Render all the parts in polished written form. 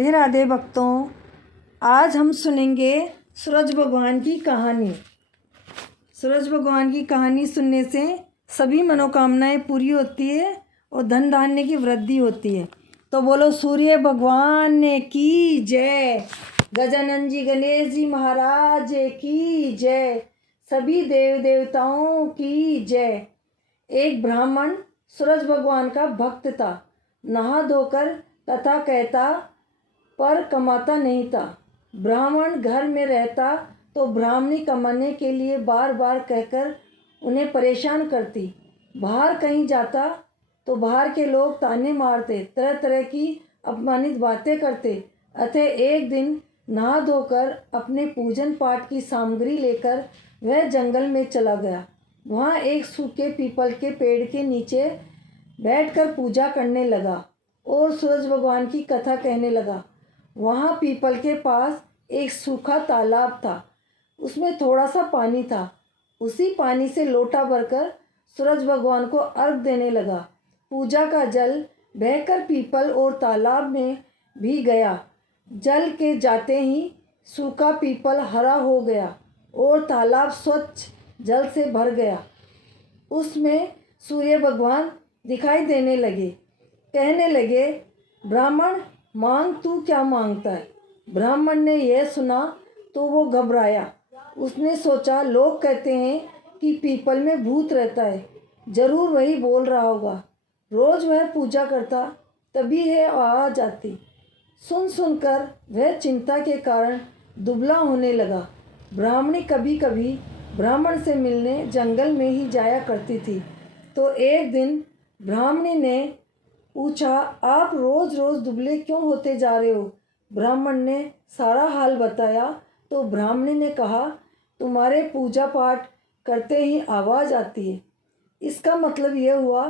राधे राधे भक्तों, आज हम सुनेंगे सूरज भगवान की कहानी। सूरज भगवान की कहानी सुनने से सभी मनोकामनाएं पूरी होती है और धन धान्य की वृद्धि होती है। तो बोलो सूर्य भगवान की जय, गजानन जी गणेश जी महाराज की जय, सभी देव देवताओं की जय। एक ब्राह्मण सूरज भगवान का भक्त था। नहा धोकर कथा कहता पर कमाता नहीं था। ब्राह्मण घर में रहता तो ब्राह्मणी कमाने के लिए बार बार कहकर उन्हें परेशान करती। बाहर कहीं जाता तो बाहर के लोग ताने मारते, तरह तरह की अपमानित बातें करते। अतः एक दिन नहा धोकर अपने पूजन पाठ की सामग्री लेकर वह जंगल में चला गया। वहाँ एक सूखे पीपल के पेड़ के नीचे बैठकर पूजा करने लगा और सूरज भगवान की कथा कहने लगा। वहाँ पीपल के पास एक सूखा तालाब था। उसमें थोड़ा सा पानी था। उसी पानी से लोटा भरकर सूरज भगवान को अर्घ देने लगा। पूजा का जल बहकर पीपल और तालाब में भी गया। जल के जाते ही सूखा पीपल हरा हो गया और तालाब स्वच्छ जल से भर गया। उसमें सूर्य भगवान दिखाई देने लगे। कहने लगे, ब्राह्मण मांग, तू क्या मांगता है। ब्राह्मण ने यह सुना तो वो घबराया। उसने सोचा, लोग कहते हैं कि पीपल में भूत रहता है, जरूर वही बोल रहा होगा। रोज वह पूजा करता तभी है आवाज आती। सुन सुनकर वह चिंता के कारण दुबला होने लगा। ब्राह्मणी कभी कभी ब्राह्मण से मिलने जंगल में ही जाया करती थी। तो एक दिन ब्राह्मणी ने पूछा, आप रोज रोज दुबले क्यों होते जा रहे हो। ब्राह्मण ने सारा हाल बताया तो ब्राह्मणी ने कहा, तुम्हारे पूजा पाठ करते ही आवाज़ आती है। इसका मतलब यह हुआ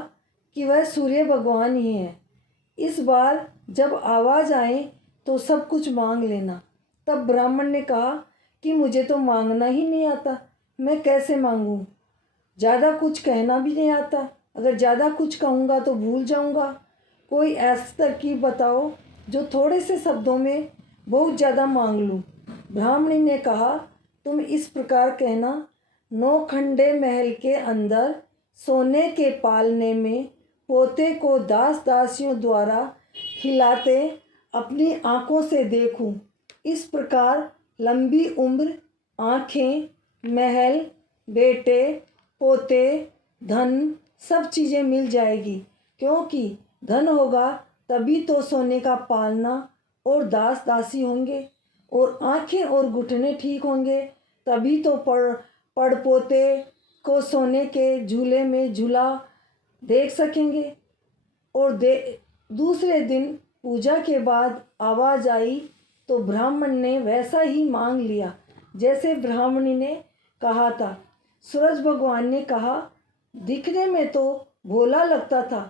कि वह सूर्य भगवान ही है। इस बार जब आवाज़ आए तो सब कुछ मांग लेना। तब ब्राह्मण ने कहा कि मुझे तो मांगना ही नहीं आता, मैं कैसे मांगूं। ज़्यादा कुछ कहना भी नहीं आता, अगर ज़्यादा कुछ कहूँगा तो भूल जाऊँगा। कोई ऐसी तरकीब बताओ जो थोड़े से शब्दों में बहुत ज़्यादा मांग लूँ। ब्राह्मणी ने कहा, तुम इस प्रकार कहना, नौखंडे महल के अंदर सोने के पालने में पोते को दास दासियों द्वारा खिलाते अपनी आँखों से देखूं। इस प्रकार लंबी उम्र, आँखें, महल, बेटे, पोते, धन, सब चीज़ें मिल जाएगी। क्योंकि धन होगा तभी तो सोने का पालना और दास दासी होंगे, और आँखें और घुटने ठीक होंगे तभी तो पड़पोते को सोने के झूले में झूला देख सकेंगे। और दूसरे दिन पूजा के बाद आवाज़ आई तो ब्राह्मण ने वैसा ही मांग लिया जैसे ब्राह्मणी ने कहा था। सूरज भगवान ने कहा, दिखने में तो भोला लगता था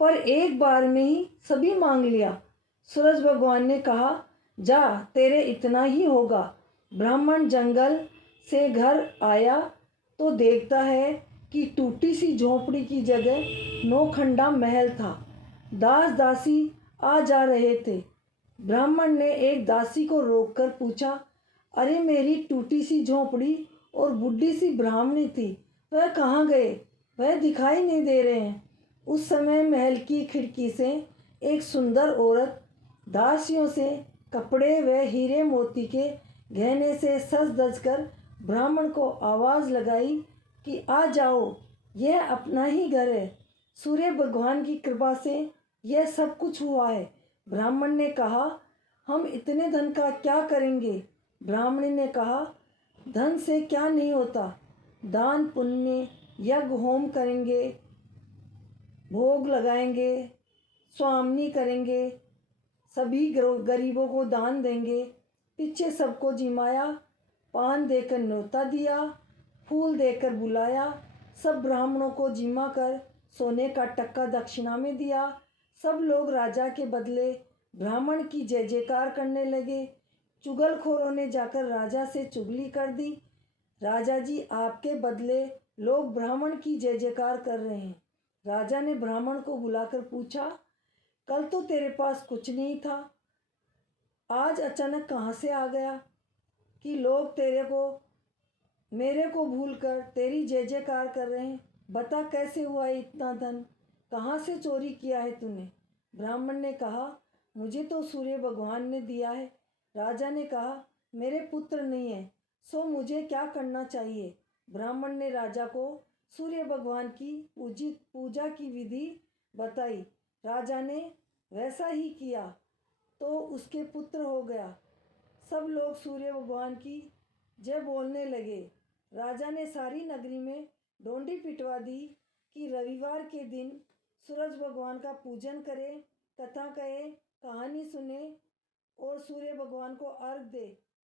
पर एक बार में ही सभी मांग लिया। सूरज भगवान ने कहा, जा, तेरे इतना ही होगा। ब्राह्मण जंगल से घर आया तो देखता है कि टूटी सी झोपड़ी की जगह नौखंडा महल था। दास दासी आ जा रहे थे। ब्राह्मण ने एक दासी को रोककर पूछा, अरे मेरी टूटी सी झोपड़ी और बुढ़ी सी ब्राह्मणी थी, वह कहाँ गए, वह दिखाई नहीं दे रहे हैं। उस समय महल की खिड़की से एक सुंदर औरत दासियों से कपड़े व हीरे मोती के गहने से सज धज कर ब्राह्मण को आवाज़ लगाई कि आ जाओ, यह अपना ही घर है। सूर्य भगवान की कृपा से यह सब कुछ हुआ है। ब्राह्मण ने कहा, हम इतने धन का क्या करेंगे। ब्राह्मणी ने कहा, धन से क्या नहीं होता, दान पुण्य यज्ञ होम करेंगे, भोग लगाएंगे, स्वामनी करेंगे, सभी गरीबों को दान देंगे। पीछे सबको जिमाया, पान देकर न्योता दिया, फूल देकर बुलाया। सब ब्राह्मणों को जिमा कर सोने का टक्का दक्षिणा में दिया। सब लोग राजा के बदले ब्राह्मण की जय जयकार करने लगे। चुगलखोरों ने जाकर राजा से चुगली कर दी, राजा जी, आपके बदले लोग ब्राह्मण की जय जयकार कर रहे हैं। राजा ने ब्राह्मण को बुलाकर पूछा, कल तो तेरे पास कुछ नहीं था, आज अचानक कहाँ से आ गया कि लोग मेरे को भूलकर तेरी जय जयकार कर रहे हैं। बता कैसे हुआ है इतना धन, कहाँ से चोरी किया है तूने। ब्राह्मण ने कहा, मुझे तो सूर्य भगवान ने दिया है। राजा ने कहा, मेरे पुत्र नहीं है, सो मुझे क्या करना चाहिए। ब्राह्मण ने राजा को सूर्य भगवान की पूजा की विधि बताई। राजा ने वैसा ही किया तो उसके पुत्र हो गया। सब लोग सूर्य भगवान की जय बोलने लगे। राजा ने सारी नगरी में डोंडी पिटवा दी कि रविवार के दिन सूरज भगवान का पूजन करें, कथा कहे, कहानी सुने और सूर्य भगवान को अर्घ दे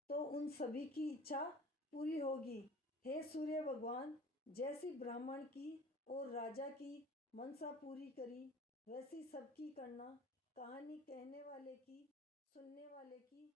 तो उन सभी की इच्छा पूरी होगी। हे सूर्य भगवान, जैसी ब्राह्मण की और राजा की मनसा पूरी करी, वैसी सबकी करना। कहानी कहने वाले की, सुनने वाले की